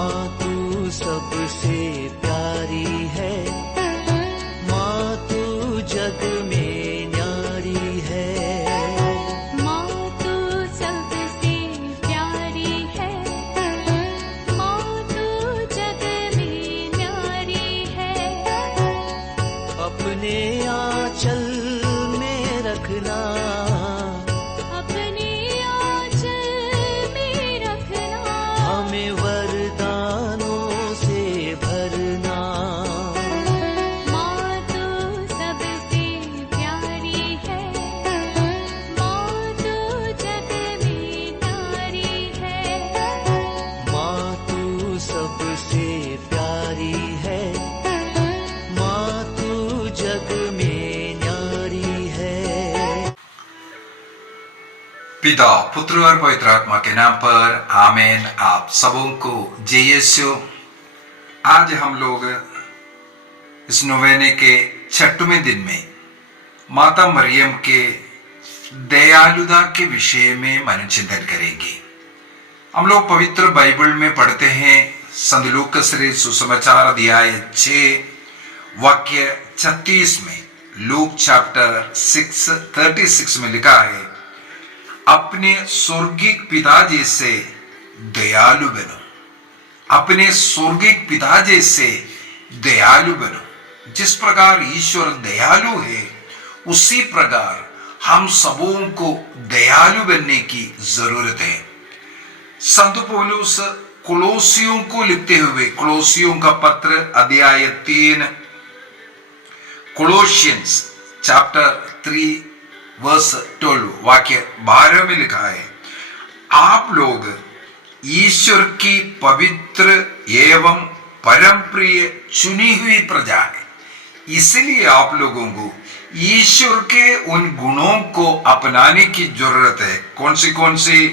माँ तू सबसे प्यारी है, माँ तू जग में न्यारी है। माँ तू सबसे प्यारी है, माँ तू जग में न्यारी है। अपने आंचल में रखना, अपने आंचल में रखना। हमें वरदानों से भरना। माँ तू सबसे प्यारी है, माँ तू जग में न्यारी है। माँ तू सबसे प्यारी है, माँ तू जग में न्यारी है। पिता, पुत्र और पवित्र आत्मा के नाम पर आमीन। आप सबों को जय यीशु। आज हम लोग इस नोवेने के 6वें दिन में माता मरियम के दयालुता के विषय में मन चिंतन करेंगे। हम लोग पवित्र बाइबल में पढ़ते हैं संत लूकास सुसमाचार अध्याय 6 वाक्य 36 में, लूक चैप्टर 6:36 में लिखा है, अपने स्वर्गिक पिता जैसे दयालु बनो। अपने स्वर्गिक पिता जैसे दयालु बनो। जिस प्रकार ईश्वर दयालु है, उसी प्रकार हम सबों को दयालु बनने की जरूरत है। संत पौलुस कोलोसियों को लिखते हुए, कोलोसियों का पत्र अध्याय 3, कोलोसियंस चैप्टर 3 वर्स 12 वाक्य 12 में लिखा है, आप लोग ईश्वर की पवित्र एवं परम प्रिय चुनी हुई प्रजा है। इसलिए आप लोगों को ईश्वर के उन गुणों को अपनाने की जरूरत है। कौन सी?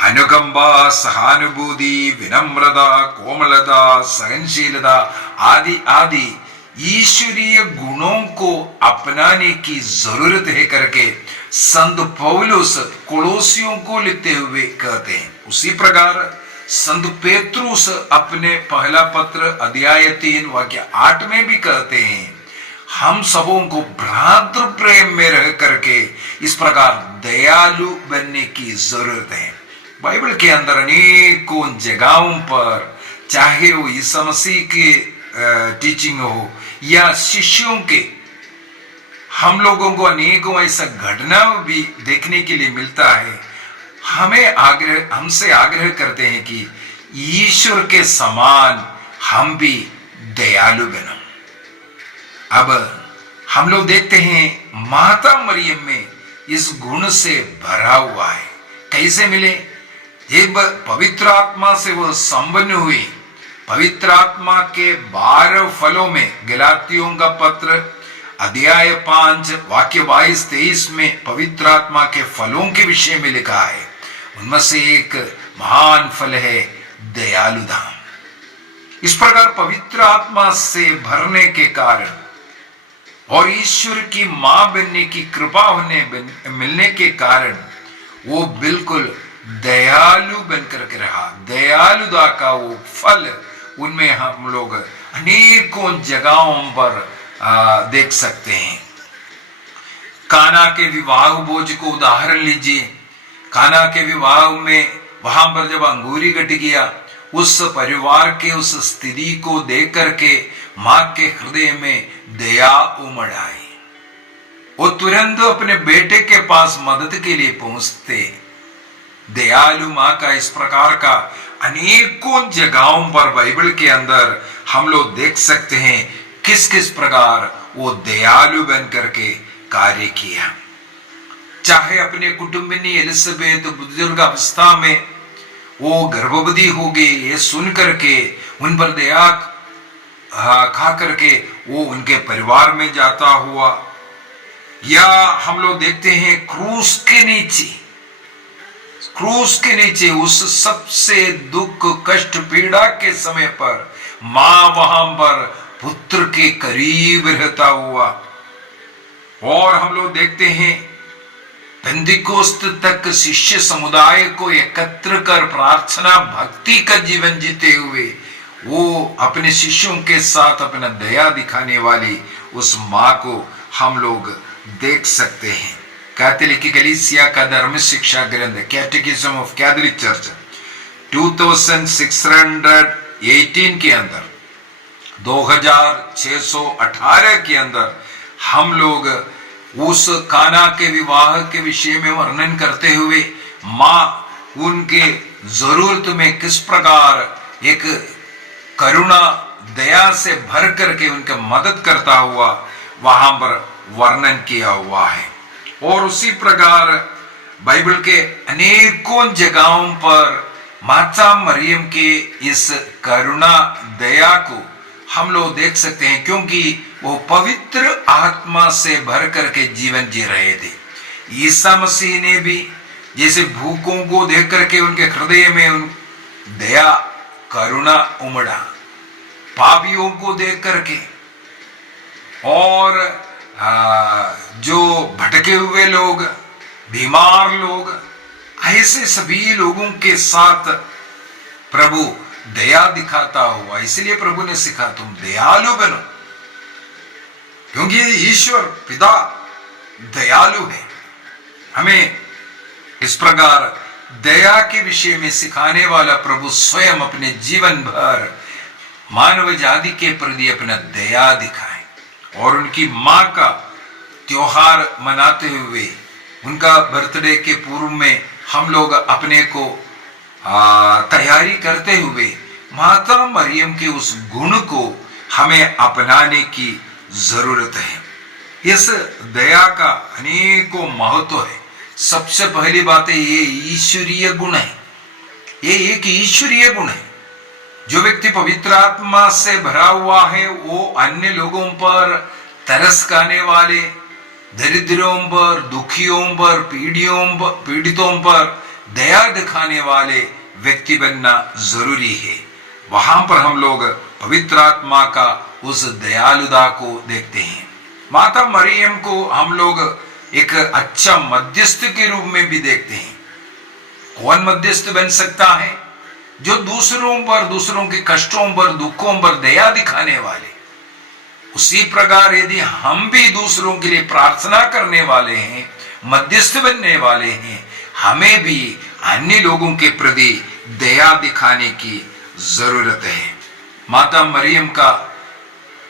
अनुकंपा, सहानुभूति, विनम्रता, कोमलता, सहनशीलता आदि आदि ईश्वरीय गुणों को अपनाने की जरूरत है करके संत पौलुस कोलोसियों को लिखते हुए कहते हैं। उसी प्रकार संत पेत्रुस अपने पहला पत्र अध्याय 3 वाक्य 8 में भी कहते हैं, हम सबों को भ्रातृ प्रेम में रह करके इस प्रकार दयालु बनने की जरूरत है। बाइबल के अंदर अनेकों जगहों पर, चाहे वो ईसा मसीह के टीचिंग हो या शिष्यों के, हम लोगों को अनेकों ऐसा घटना भी देखने के लिए मिलता है। हमसे आग्रह करते हैं कि ईश्वर के समान हम भी दयालु बनो। अब हम लोग देखते हैं माता मरियम में इस गुण से भरा हुआ है। कैसे मिले? जब पवित्र आत्मा से वह संपन्न हुई। पवित्र आत्मा के 12 फलों में गलातियों का पत्र अध्याय 5 वाक्य 22-23 में पवित्र आत्मा के फलों के विषय में लिखा है। उनमें से एक महान फल है दयालुता। इस प्रकार पवित्र आत्मा से भरने के कारण और ईश्वर की मां बनने की कृपा मिलने के कारण वो बिल्कुल दयालु बनकर के रहा। दयालुता का वो फल उनमें हम लोग अनेकों जगहों पर देख सकते हैं। काना के विवाह भोज को उदाहरण लीजिए। काना के विवाह में वहां पर जब अंगूरी घट गया, उस परिवार के उस स्थिति को देख करके मां के हृदय में दया उमड़ आई। वो तुरंत अपने बेटे के पास मदद के लिए पहुंचते। दयालु मां का इस प्रकार का अनेकों जगहों पर बाइबल के अंदर हम लोग देख सकते हैं किस किस प्रकार वो दयालु बन करके कार्य किया। चाहे अपने कुटुंबिनी एलिजाबेथ बुजुर्ग अवस्था में वो गर्भवती हो गई, ये सुन करके उन पर दया खा करके वो उनके परिवार में जाता हुआ, या हम लोग देखते हैं क्रूस के नीचे उस सबसे दुख कष्ट पीड़ा के समय पर मां वहां पर पुत्र के करीब रहता हुआ। और हम लोग देखते हैं पेंतिकोस्त तक शिष्य समुदाय को एकत्र कर प्रार्थना भक्ति का जीवन जीते हुए वो अपने शिष्यों के साथ अपना दया दिखाने वाली उस माँ को हम लोग देख सकते हैं। कैथोलिक कलीसिया का धर्म शिक्षा ग्रंथ कैटेकिज्म ऑफ कैथोलिक चर्च 2618 के अंदर 2618 के अंदर हम लोग उस काना के विवाह के विषय में वर्णन करते हुए माँ उनके जरूरत में किस प्रकार एक करुणा दया से भर करके उनका मदद करता हुआ वहां पर वर्णन किया हुआ है। और उसी प्रकार बाइबल के अनेकों जगहों पर माता मरियम के इस करुणा दया को हम लोग देख सकते हैं, क्योंकि वो पवित्र आत्मा से भर करके जीवन जी रहे थे। ईसा मसीह ने भी जैसे भूखों को देख करके उनके हृदय में दया करुणा उमड़ा, पापियों को देख करके और जो भटके हुए लोग, बीमार लोग, ऐसे सभी लोगों के साथ प्रभु दया दिखाता हुआ, इसलिए प्रभु ने सिखा तुम दयालु बनो, क्योंकि ईश्वर पिता दयालु है। हमें इस प्रकार दया के विषय में सिखाने वाला प्रभु स्वयं अपने जीवन भर मानव जाति के प्रति अपना दया दिखाए। और उनकी माँ का त्योहार मनाते हुए, उनका बर्थडे के पूर्व में हम लोग अपने को तैयारी करते हुए माता मरियम के उस गुण को हमें अपनाने की जरूरत है। इस दया का अनेकों महत्व है। सबसे पहली बात है, ये ईश्वरीय गुण है। ये एक ईश्वरीय गुण है। जो व्यक्ति पवित्र आत्मा से भरा हुआ है वो अन्य लोगों पर तरस खाने वाले, दरिद्रों पर, दुखियों पर, पीड़ितों पर दया दिखाने वाले व्यक्ति बनना जरूरी है। वहां पर हम लोग पवित्र आत्मा का उस दयालुता को देखते हैं। माता मरियम को हम लोग एक अच्छा मध्यस्थ के रूप में भी देखते हैं। कौन मध्यस्थ बन सकता है? जो दूसरों पर, दूसरों के कष्टों पर, दुखों पर दया दिखाने वाले। उसी प्रकार यदि हम भी दूसरों के लिए प्रार्थना करने वाले हैं, मध्यस्थ बनने वाले हैं, हमें भी अन्य लोगों के प्रति दया दिखाने की जरूरत है। माता मरियम का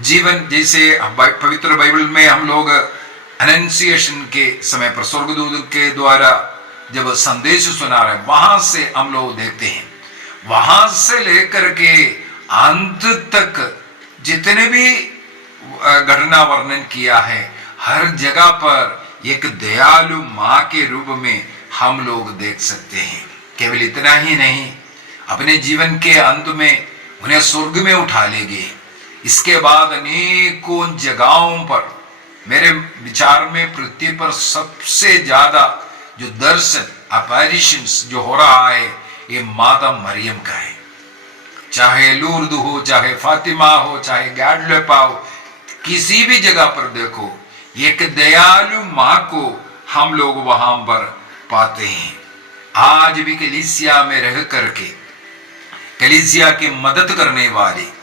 जीवन, जैसे पवित्र बाइबल में हम लोग अनंसिएशन के समय पर स्वर्गदूत के द्वारा जब संदेश सुना रहे, वहां से हम लोग देखते हैं, वहां से लेकर के अंत तक जितने भी घटना वर्णन किया है, हर जगह पर एक दयालु माँ के रूप में हम लोग देख सकते हैं। केवल इतना ही नहीं, अपने जीवन के अंत में उन्हें स्वर्ग में उठा लेंगे। इसके बाद अनेकों जगहों पर, मेरे विचार में पृथ्वी पर सबसे ज्यादा जो दर्शन अपैरिशंस जो हो रहा है, ये माता मरियम का है। चाहे लूर्द हो, चाहे फातिमा हो, चाहे गैडलेपा हो, किसी भी जगह पर देखो, एक दयालु माँ को हम लोग वहां पर पाते हैं। आज भी कलीसिया में रह करके कलीसिया की मदद करने वाले,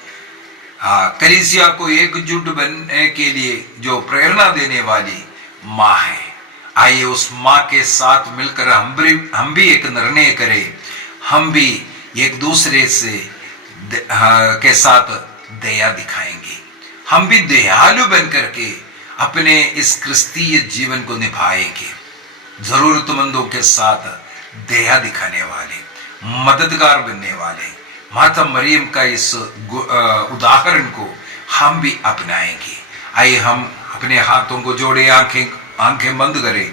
कलीसिया को एकजुट बनने के लिए जो प्रेरणा देने वाली माँ है। आइए उस माँ के साथ मिलकर हम भी एक निर्णय करें, हम भी एक दूसरे से के साथ दया दिखाएंगे। हम भी दयालु बन करके अपने इस क्रिस्तीय जीवन को निभाएंगे। जरूरतमंदों के साथ दया दिखाने वाले, मददगार बनने वाले माता मरियम का इस उदाहरण को हम भी अपनाएंगे। आइए हम अपने हाथों को जोड़े, आंखें बंद करें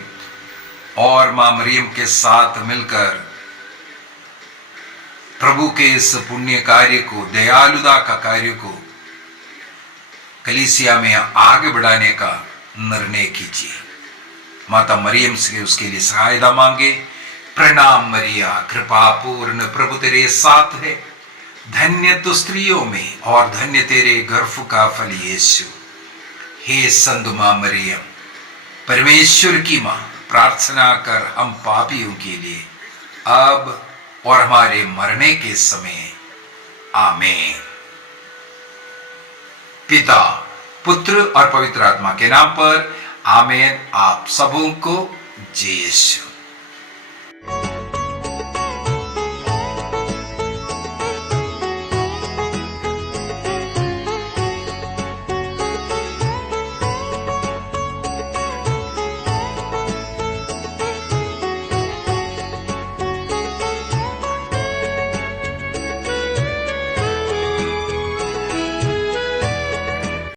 और मां मरियम के साथ मिलकर प्रभु के इस पुण्य कार्य को, दयालुता का कार्य को कलीसिया में आगे बढ़ाने का निर्णय कीजिए। माता मरियम से उसके लिए सहायता मांगे। प्रणाम मरिया, कृपा पूर्ण, प्रभु तेरे साथ है, धन्य तो स्त्रियों में और धन्य तेरे गर्भ का फल यीशु। हे संत मां मरियम, परमेश्वर की मां, प्रार्थना कर हम पापियों के लिए अब और हमारे मरने के समय। आमीन। पिता, पुत्र और पवित्र आत्मा के नाम पर आमीन। आप सबों को जय यीशु।